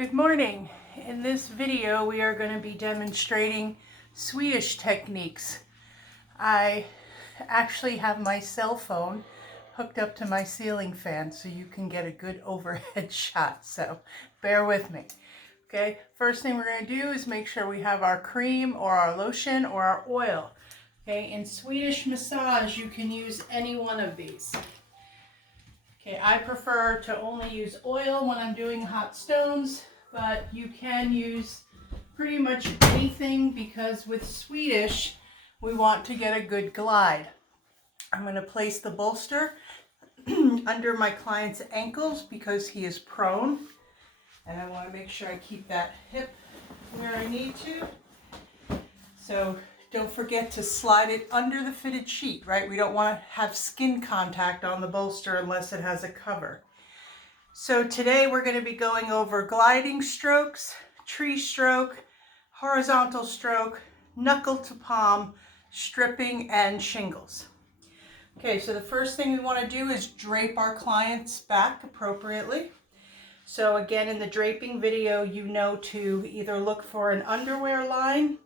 Good morning. In this video we are going to be demonstrating Swedish techniques. I actually have my cell phone hooked up to my ceiling fan so you can get a good overhead shot, so bear with me. Okay, first thing we're going to do is make sure we have our cream or our lotion or our oil. Okay, in Swedish massage you can use any one of these. Okay, I prefer to only use oil when I'm doing hot stones, but you can use pretty much anything because with Swedish, we want to get a good glide. I'm going to place the bolster under my client's ankles because he is prone, and I want to make sure I keep that hip where I need to. So don't forget to slide it under the fitted sheet, right? We don't want to have skin contact on the bolster unless it has a cover. So today we're going to be going over gliding strokes, tree stroke, horizontal stroke, knuckle to palm, stripping, and shingles. Okay, so the first thing we want to do is drape our client's back appropriately. So again, in the draping video, you know to either look for an underwear line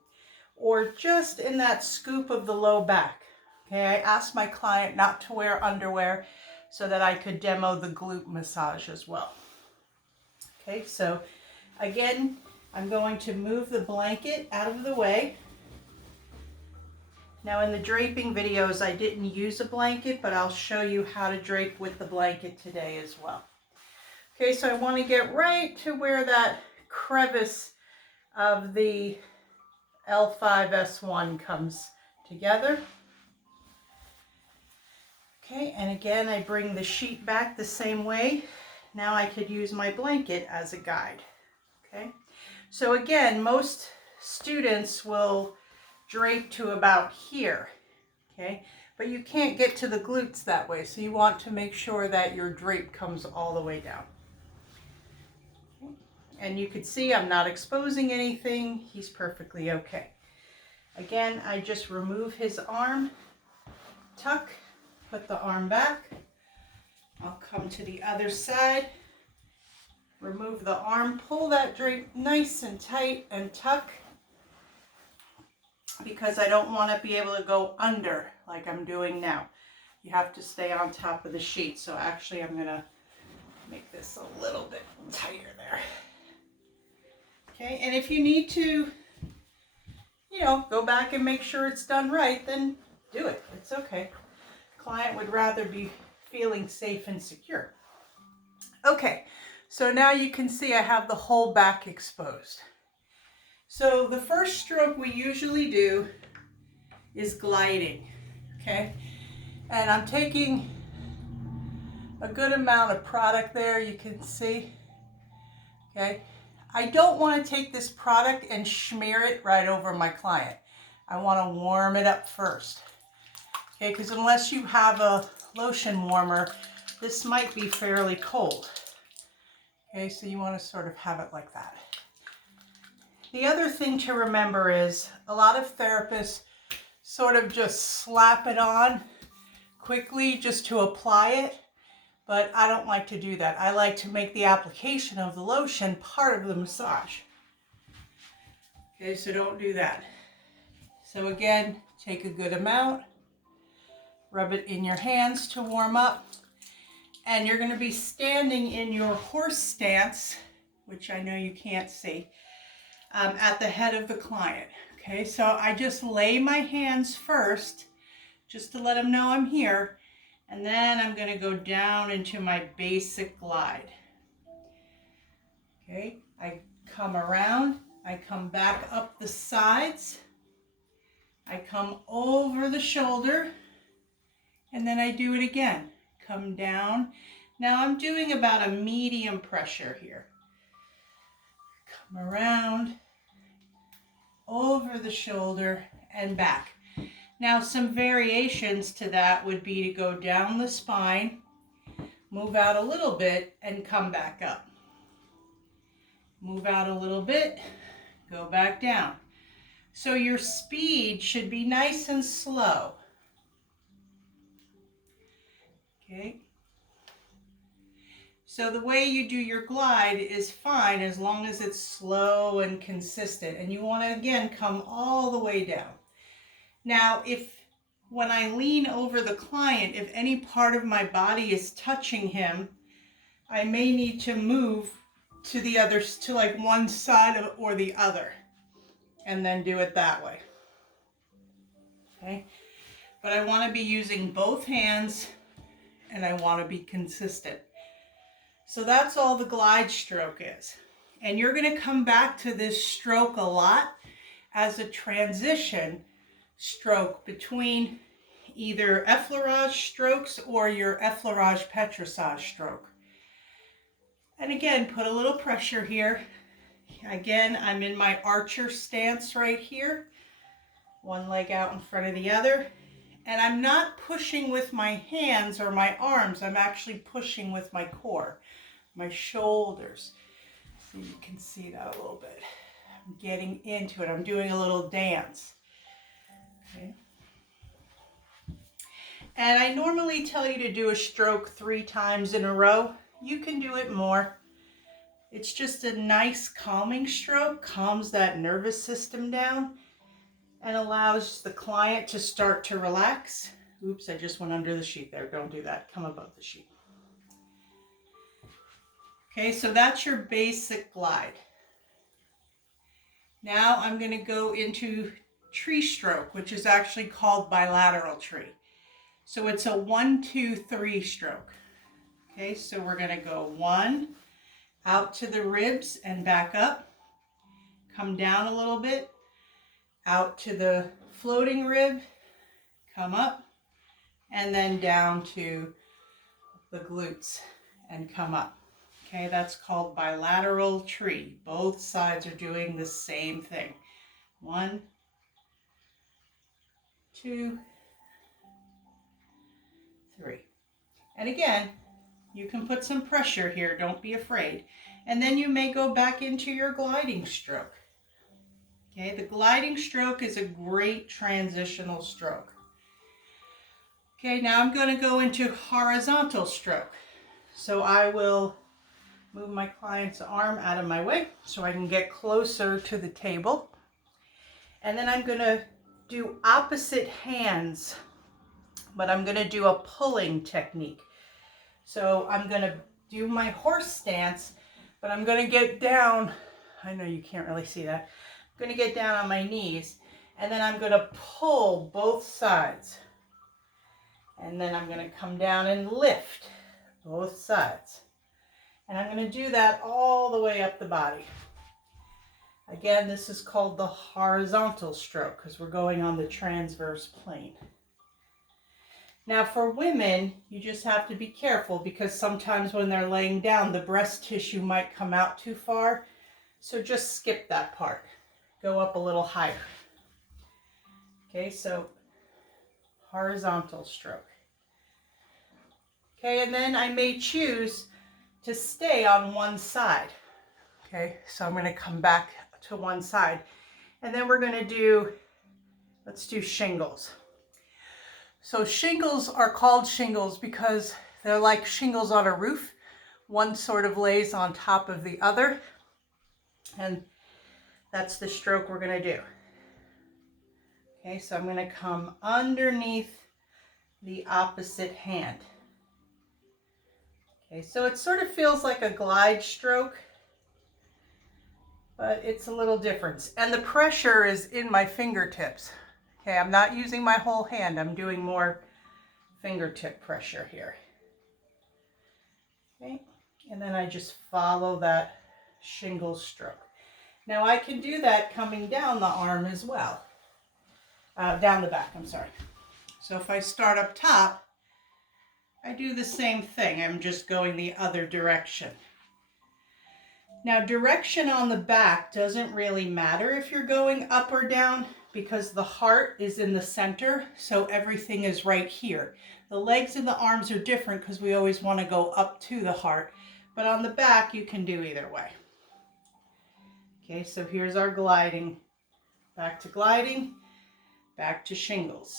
or just in that scoop of the low back. Okay, I asked my client not to wear underwear so that I could demo the glute massage as well. Okay, so again, I'm going to move the blanket out of the way. Now in the draping videos, I didn't use a blanket, but I'll show you how to drape with the blanket today as well. Okay, so I want to get right to where that crevice of the L5-S1 comes together. Okay, and again, I bring the sheet back the same way. Now I could use my blanket as a guide. Okay, so again, most students will drape to about here. Okay, but you can't get to the glutes that way, so you want to make sure that your drape comes all the way down. And you can see I'm not exposing anything. He's perfectly okay. Again, I just remove his arm, tuck, put the arm back. I'll come to the other side, remove the arm, pull that drape nice and tight and tuck because I don't want to be able to go under like I'm doing now. You have to stay on top of the sheet. So actually I'm going to make this a little bit tighter there. Okay, and if you need to, go back and make sure it's done right, then do it. It's okay. Client would rather be feeling safe and secure. Okay, so now you can see I have the whole back exposed. So the first stroke we usually do is gliding, okay? And I'm taking a good amount of product there, you can see, okay? I don't want to take this product and smear it right over my client. I want to warm it up first. Okay, because unless you have a lotion warmer, this might be fairly cold. Okay, so you want to sort of have it like that. The other thing to remember is a lot of therapists sort of just slap it on quickly just to apply it. But I don't like to do that. I like to make the application of the lotion part of the massage. Okay, so don't do that. So again, take a good amount, rub it in your hands to warm up, and you're going to be standing in your horse stance, which I know you can't see, at the head of the client. Okay, so I just lay my hands first, just to let them know I'm here. And then I'm going to go down into my basic glide. Okay, I come around, I come back up the sides, I come over the shoulder, and then I do it again. Come down. Now I'm doing about a medium pressure here. Come around, over the shoulder, and back. Now some variations to that would be to go down the spine, move out a little bit, and come back up. Move out a little bit, go back down. So your speed should be nice and slow. Okay. So the way you do your glide is fine as long as it's slow and consistent. And you want to, again, come all the way down. Now, when I lean over the client, if any part of my body is touching him, I may need to move to the other, to like one side or the other, and then do it that way. Okay? But I want to be using both hands, and I want to be consistent. So that's all the glide stroke is. And you're going to come back to this stroke a lot as a transition stroke between either effleurage strokes or your effleurage petrissage stroke. And again, put a little pressure here. Again, I'm in my archer stance right here. One leg out in front of the other. And I'm not pushing with my hands or my arms. I'm actually pushing with my core, my shoulders. So you can see that a little bit. I'm getting into it. I'm doing a little dance. Okay. And I normally tell you to do a stroke 3 times in a row. You can do it more. It's just a nice calming stroke, calms that nervous system down and allows the client to start to relax. Oops, I just went under the sheet there. Don't do that. Come above the sheet. Okay, so that's your basic glide. Now I'm going to go into tree stroke, which is actually called bilateral tree. So it's a 1-2-3 stroke. Okay, so we're going to go 1, out to the ribs and back up, come down a little bit, out to the floating rib, come up, and then down to the glutes and come up. Okay, that's called bilateral tree. Both sides are doing the same thing. 1, 2, 3. And again, you can put some pressure here, don't be afraid. And then you may go back into your gliding stroke. Okay, the gliding stroke is a great transitional stroke. Okay, now I'm going to go into horizontal stroke. So I will move my client's arm out of my way so I can get closer to the table. And then I'm going to do opposite hands, but I'm going to do a pulling technique. So I'm going to do my horse stance, but I'm going to get down. I know you can't really see that. I'm going to get down on my knees, and then I'm going to pull both sides. And then I'm going to come down and lift both sides. And I'm going to do that all the way up the body. Again, this is called the horizontal stroke because we're going on the transverse plane. Now for women, you just have to be careful because sometimes when they're laying down, the breast tissue might come out too far. So just skip that part. Go up a little higher. Okay, so horizontal stroke. Okay, and then I may choose to stay on one side. Okay, so I'm going to come back to one side. And then we're going to do, let's do shingles. So shingles are called shingles because they're like shingles on a roof. One sort of lays on top of the other. And that's the stroke we're going to do. Okay, so I'm going to come underneath the opposite hand. Okay, so it sort of feels like a glide stroke, but it's a little different. And the pressure is in my fingertips. Okay, I'm not using my whole hand. I'm doing more fingertip pressure here. Okay, and then I just follow that shingle stroke. Now I can do that coming down the arm as well. Down the back, I'm sorry. So if I start up top, I do the same thing. I'm just going the other direction. Now direction on the back doesn't really matter if you're going up or down because the heart is in the center, so everything is right here. The legs and the arms are different because we always want to go up to the heart, but on the back you can do either way. Okay, so here's our gliding. Back to gliding, back to shingles.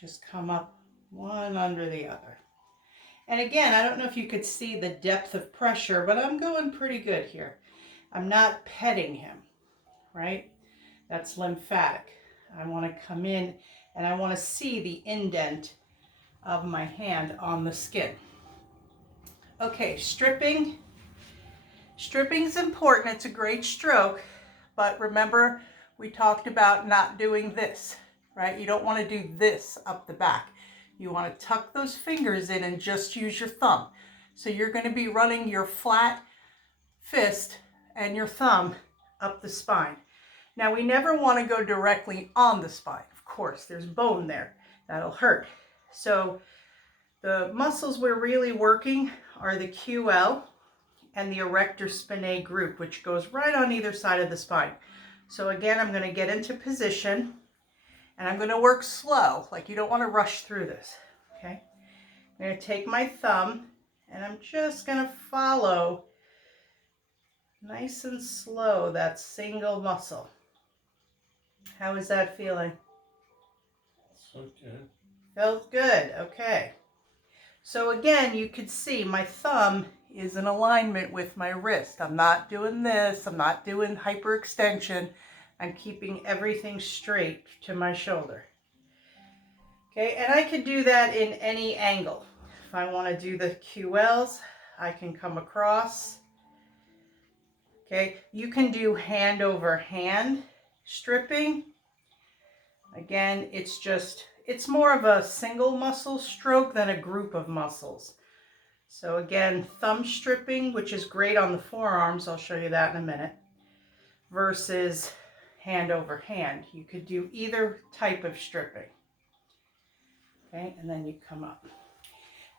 Just come up one under the other. And again, I don't know if you could see the depth of pressure, but I'm going pretty good here. I'm not petting him, right? That's lymphatic. I want to come in and I want to see the indent of my hand on the skin. Okay, stripping. Stripping is important. It's a great stroke, but remember we talked about not doing this, right? You don't want to do this up the back. You want to tuck those fingers in and just use your thumb. So you're going to be running your flat fist and your thumb up the spine. Now we never want to go directly on the spine. Of course, there's bone there. That'll hurt. So the muscles we're really working are the QL and the erector spinae group, which goes right on either side of the spine. So again, I'm going to get into position and I'm going to work slow, like you don't want to rush through this, okay? I'm going to take my thumb and I'm just going to follow nice and slow that single muscle. How is that feeling? So good. Feels good, okay. So again, you could see my thumb is in alignment with my wrist. I'm not doing this, I'm not doing hyperextension. I'm keeping everything straight to my shoulder. Okay, and I could do that in any angle. If I want to do the QLs, I can come across. Okay, you can do hand over hand stripping. Again, it's more of a single muscle stroke than a group of muscles. So again, thumb stripping, which is great on the forearms, I'll show you that in a minute, versus hand over hand. You could do either type of stripping. Okay, and then you come up.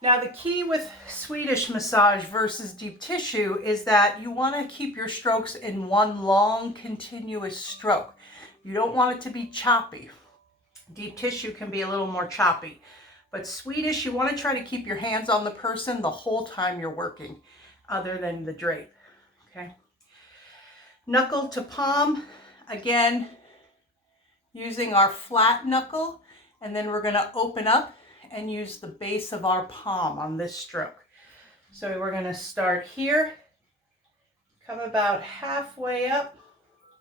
Now the key with Swedish massage versus deep tissue is that you want to keep your strokes in one long continuous stroke. You don't want it to be choppy. Deep tissue can be a little more choppy, but Swedish, you want to try to keep your hands on the person the whole time you're working, other than the drape, okay? Knuckle to palm, again, using our flat knuckle, and then we're going to open up and use the base of our palm on this stroke. So we're going to start here, come about halfway up,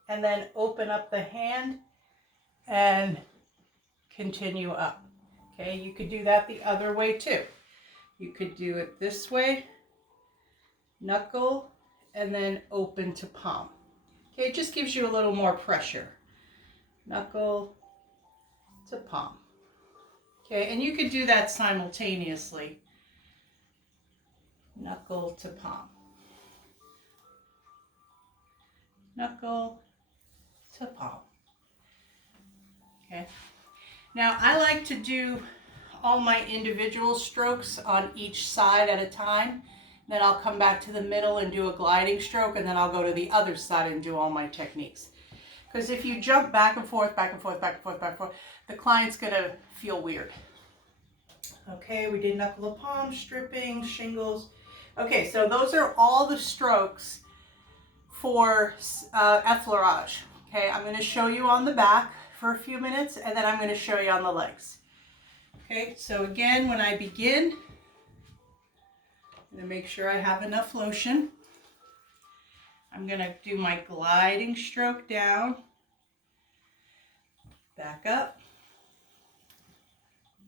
and then open up the hand and continue up. Okay, you could do that the other way too. You could do it this way, knuckle, and then open to palm. Okay, it just gives you a little more pressure. Knuckle to palm. Okay, and you could do that simultaneously. Knuckle to palm. Knuckle to palm. Okay. Now I like to do all my individual strokes on each side at a time. Then I'll come back to the middle and do a gliding stroke, and then I'll go to the other side and do all my techniques. Because if you jump back and forth, back and forth, back and forth, back and forth, the client's gonna feel weird. Okay, we did knuckle to palm, stripping, shingles. Okay, so those are all the strokes for Effleurage. Okay, I'm gonna show you on the back for a few minutes, and then I'm going to show you on the legs. Okay, so again, when I begin, I'm going to make sure I have enough lotion. I'm going to do my gliding stroke down, back up,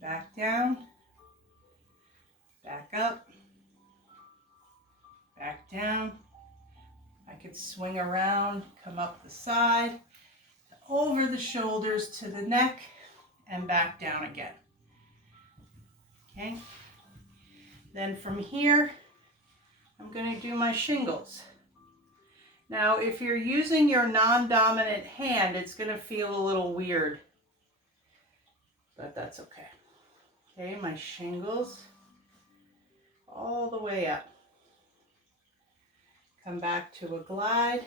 back down, back up, back down. I could swing around, come up the side, over the shoulders to the neck, and back down again. Okay. Then from here, I'm going to do my shingles. Now, if you're using your non-dominant hand, it's going to feel a little weird, but that's okay. Okay, my shingles all the way up. Come back to a glide.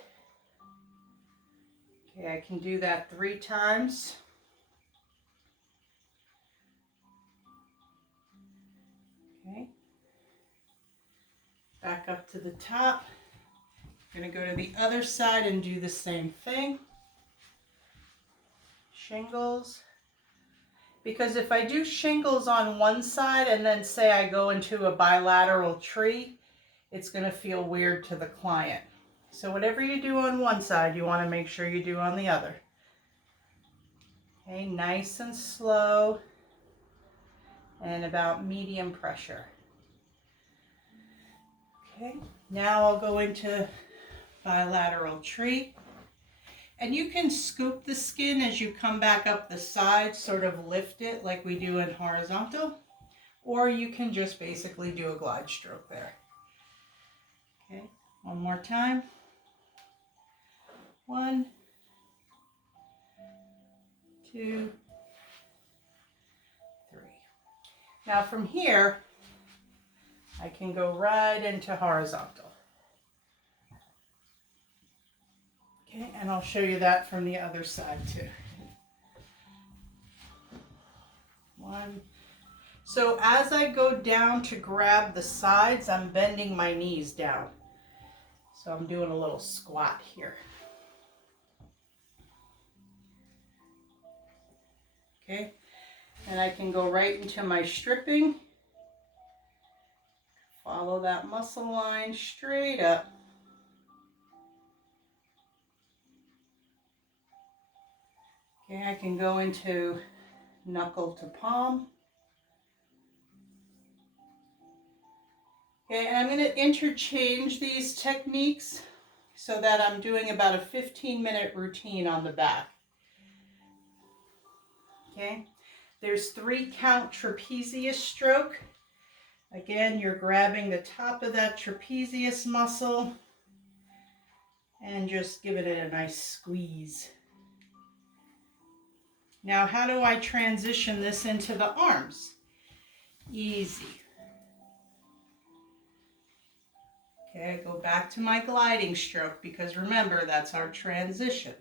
Okay, I can do that 3 times. Okay. Back up to the top. I'm going to go to the other side and do the same thing. Shingles. Because if I do shingles on one side and then say I go into a bilateral tree, it's going to feel weird to the client. So whatever you do on one side, you want to make sure you do on the other. Okay, nice and slow and about medium pressure. Okay, now I'll go into bilateral tree. And you can scoop the skin as you come back up the side, sort of lift it like we do in horizontal, or you can just basically do a glide stroke there. Okay, one more time. 1, 2, 3. Now from here, I can go right into horizontal. Okay, and I'll show you that from the other side too. 1. So as I go down to grab the sides, I'm bending my knees down. So I'm doing a little squat here. Okay, and I can go right into my stripping. Follow that muscle line straight up. Okay, I can go into knuckle to palm. Okay, and I'm going to interchange these techniques so that I'm doing about a 15-minute routine on the back. Okay, there's 3 count trapezius stroke. Again, you're grabbing the top of that trapezius muscle and just giving it a nice squeeze. Now, how do I transition this into the arms? Easy. Okay, I go back to my gliding stroke because remember, that's our transition.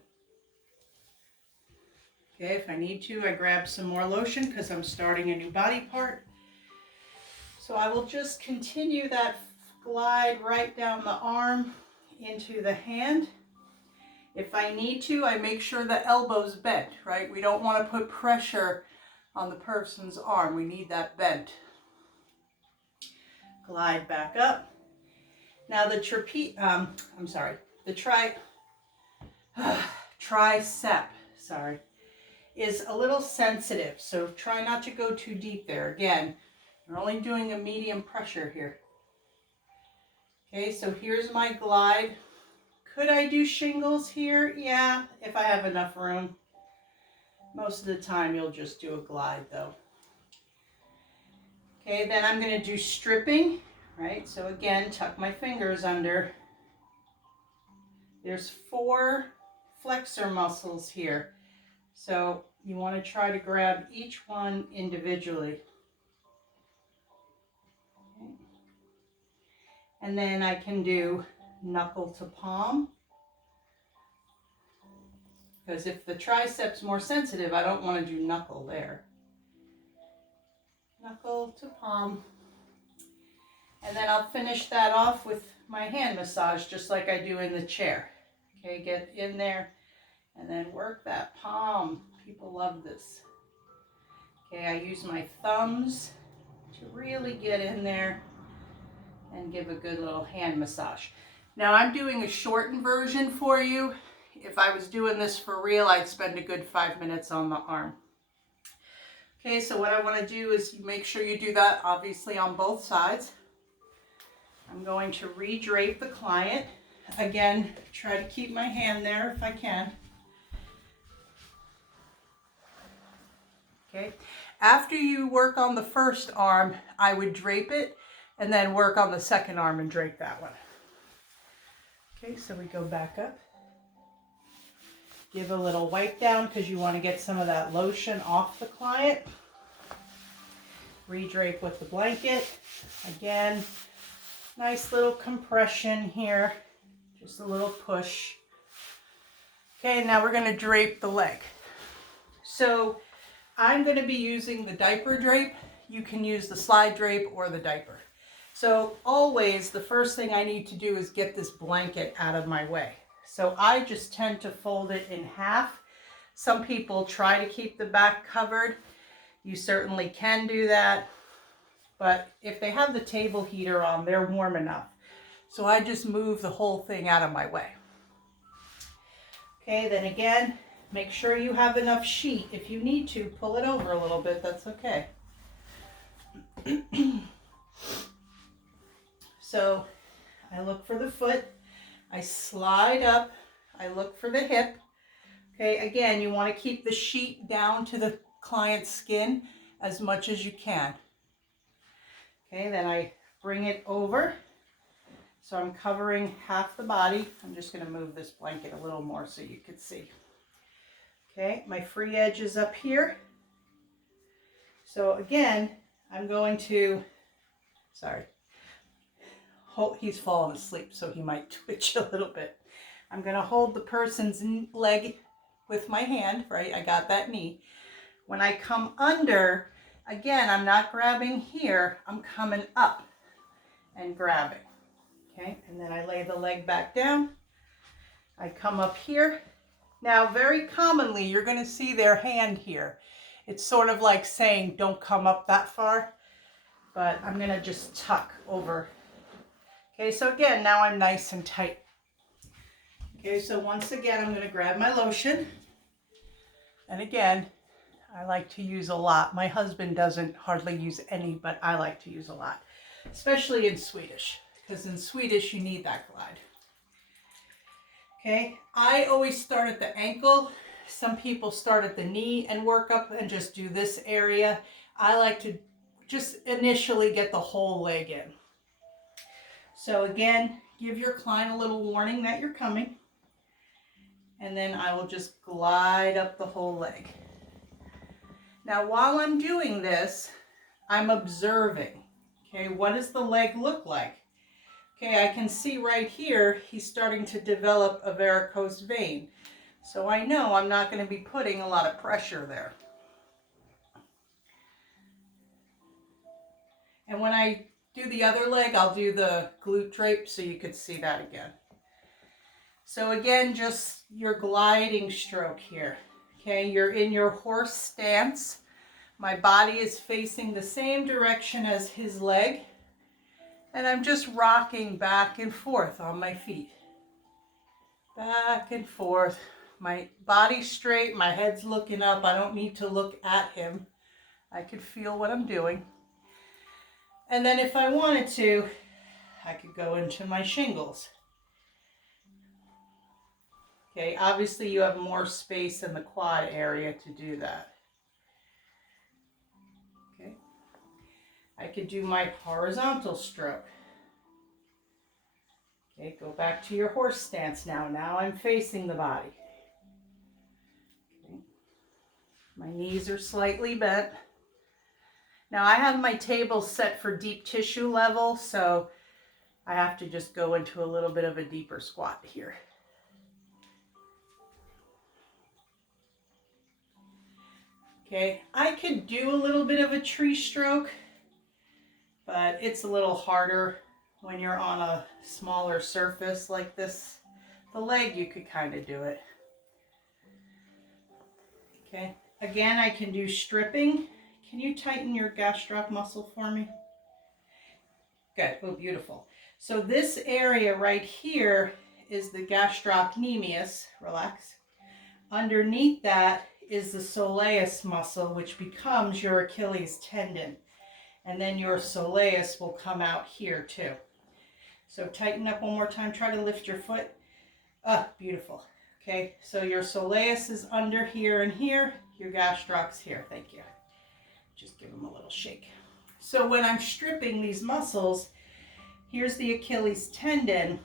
Okay, if I need to, I grab some more lotion because I'm starting a new body part. So I will just continue that glide right down the arm into the hand. If I need to, I make sure the elbow's bent, right? We don't want to put pressure on the person's arm. We need that bent. Glide back up. Now the tricep, is a little sensitive, so try not to go too deep there. Again, you're only doing a medium pressure here. Okay, so here's my glide. Could I do shingles here? Yeah, if I have enough room. Most of the time you'll just do a glide though. Okay, then I'm going to do stripping, right? So again, tuck my fingers under. There's 4 flexor muscles here. So you want to try to grab each one individually. Okay. And then I can do knuckle to palm. Because if the tricep's more sensitive, I don't want to do knuckle there. Knuckle to palm. And then I'll finish that off with my hand massage, just like I do in the chair. Okay, get in there and then work that palm. People love this. Okay, I use my thumbs to really get in there and give a good little hand massage. Now I'm doing a shortened version for you. If I was doing this for real, I'd spend a good 5 minutes on the arm. Okay, so what I want to do is make sure you do that obviously on both sides. I'm going to re-drape the client. Again, try to keep my hand there if I can. Okay, after you work on the first arm, I would drape it and then work on the second arm and drape that one. Okay, so we go back up. Give a little wipe down because you want to get some of that lotion off the client. Re-drape with the blanket. Again, nice little compression here. Just a little push. Okay, now we're going to drape the leg. So I'm going to be using the diaper drape. You can use the slide drape or the diaper. So always the first thing I need to do is get this blanket out of my way. So I just tend to fold it in half. Some people try to keep the back covered. you certainly can do that. But if they have the table heater on, they're warm enough. So I just move the whole thing out of my way. Okay, then again, make sure you have enough sheet. If you need to, pull it over a little bit, that's okay. So I look for the foot, I slide up, I look for the hip. Okay, again, you want to keep the sheet down to the client's skin as much as you can. Okay, then I bring it over. So I'm covering half the body. I'm just going to move this blanket a little more so you can see. Okay, my free edge is up here. So again, I'm going to, sorry, he's fallen asleep, so he might twitch a little bit. I'm going to hold the person's leg with my hand, right? I got that knee. When I come under, again, I'm not grabbing here, I'm coming up and grabbing. Okay, and then I lay the leg back down. I come up here. Now, very commonly, you're going to see their hand here. It's sort of like saying, don't come up that far, but I'm going to just tuck over. Okay, so again, now I'm nice and tight. Okay, so once again, I'm going to grab my lotion. And again, I like to use a lot. My husband doesn't hardly use any, but I like to use a lot, especially in Swedish, because in Swedish, you need that glide. Okay, I always start at the ankle. Some people start at the knee and work up and just do this area. I like to just initially get the whole leg in. So again, give your client a little warning that you're coming. And then I will just glide up the whole leg. Now, while I'm doing this, I'm observing. Okay, what does the leg look like? Okay, I can see right here, he's starting to develop a varicose vein. So I know I'm not going to be putting a lot of pressure there. And when I do the other leg, I'll do the glute drape so you could see that again. So again, just your gliding stroke here. Okay, you're in your horse stance. My body is facing the same direction as his leg. And I'm just rocking back and forth on my feet. Back and forth. My body's straight, my head's looking up. I don't need to look at him. I can feel what I'm doing. And then if I wanted to, I could go into my shingles. Okay, obviously you have more space in the quad area to do that. Okay, I could do my horizontal stroke. Okay, go back to your horse stance now. Now I'm facing the body. Okay. My knees are slightly bent. Now I have my table set for deep tissue level, so I have to just go into a little bit of a deeper squat here. Okay, I could do a little bit of a tree stroke, but it's a little harder when you're on a smaller surface like this. The leg, you could kind of do it. Okay, again, I can do stripping. Can you tighten your gastroc muscle for me? Good, oh, beautiful. So this area right here is the gastrocnemius, relax. Underneath that is the soleus muscle, which becomes your Achilles tendon. And then your soleus will come out here too. So tighten up one more time. Try to lift your foot. Ah, beautiful. Okay, so your soleus is under here and here. Your gastroc's here. Thank you. Just give them a little shake. So when I'm stripping these muscles, here's the Achilles tendon.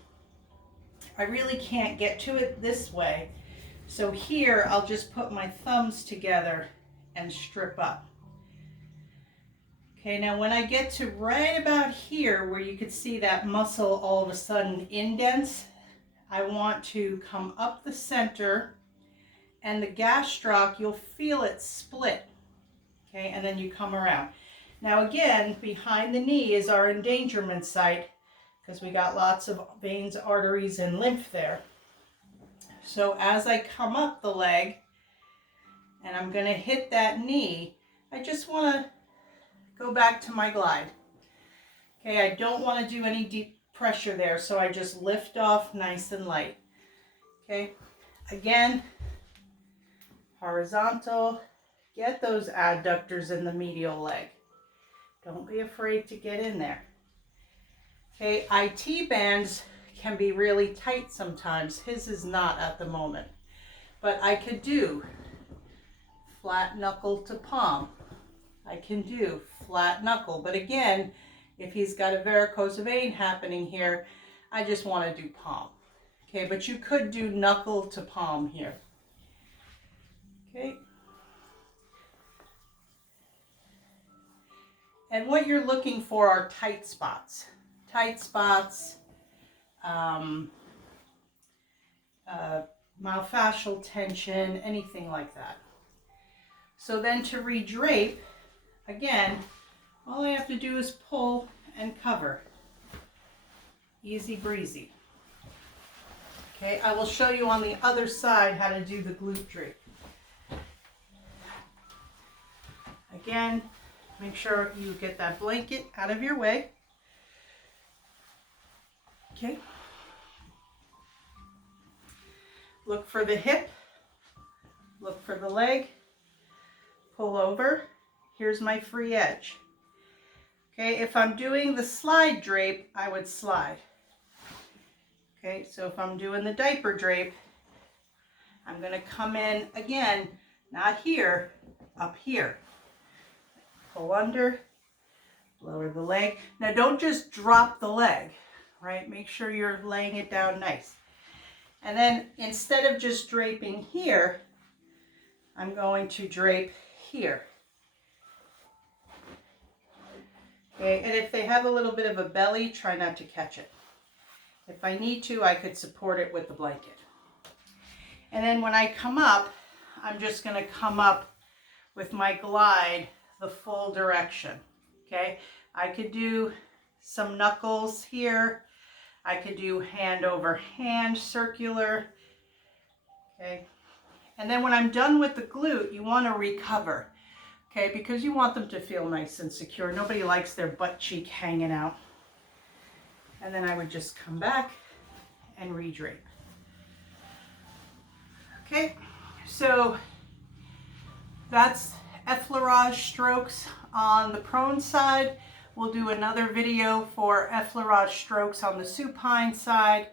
I really can't get to it this way. So here, I'll just put my thumbs together and strip up. Okay, now when I get to right about here where you could see that muscle all of a sudden indents, I want to come up the center, and the gastroc, you'll feel it split. Okay, and then you come around. Now again, behind the knee is our endangerment site because we got lots of veins, arteries, and lymph there. So as I come up the leg, and I'm going to hit that knee, I just want to go back to my glide. Okay, I don't want to do any deep pressure there, so I just lift off nice and light. Okay, again, horizontal. Get those adductors in the medial leg. Don't be afraid to get in there. Okay, IT bands can be really tight sometimes. His is not at the moment. But I could do flat knuckle to palm. I can do flat knuckle. But again, if he's got a varicose vein happening here, I just want to do palm. Okay, but you could do knuckle to palm here. Okay. And what you're looking for are tight spots. Tight spots, myofascial tension, anything like that. So then to redrape, again, all I have to do is pull and cover. Easy breezy. Okay, I will show you on the other side how to do the glute drape. Again, make sure you get that blanket out of your way. Okay. Look for the hip, look for the leg, pull over. Here's my free edge. Okay, if I'm doing the slide drape, I would slide. Okay, so if I'm doing the diaper drape, I'm going to come in again, not here, up here. Pull under, lower the leg. Now don't just drop the leg, right? Make sure you're laying it down nice. And then instead of just draping here, I'm going to drape here. Okay, and if they have a little bit of a belly, try not to catch it. If I need to, I could support it with the blanket. And then when I come up, I'm just going to come up with my glide the full direction. Okay, I could do some knuckles here. I could do hand over hand circular. Okay, and then when I'm done with the glute, you want to recover. Okay, because you want them to feel nice and secure. Nobody likes their butt cheek hanging out. And then I would just come back and redrape. Okay, so that's Effleurage strokes on the prone side. We'll do another video for Effleurage strokes on the supine side.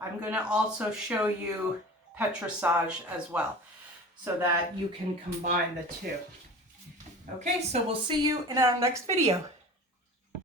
I'm going to also show you petrissage as well, so that you can combine the two. Okay, so we'll see you in our next video.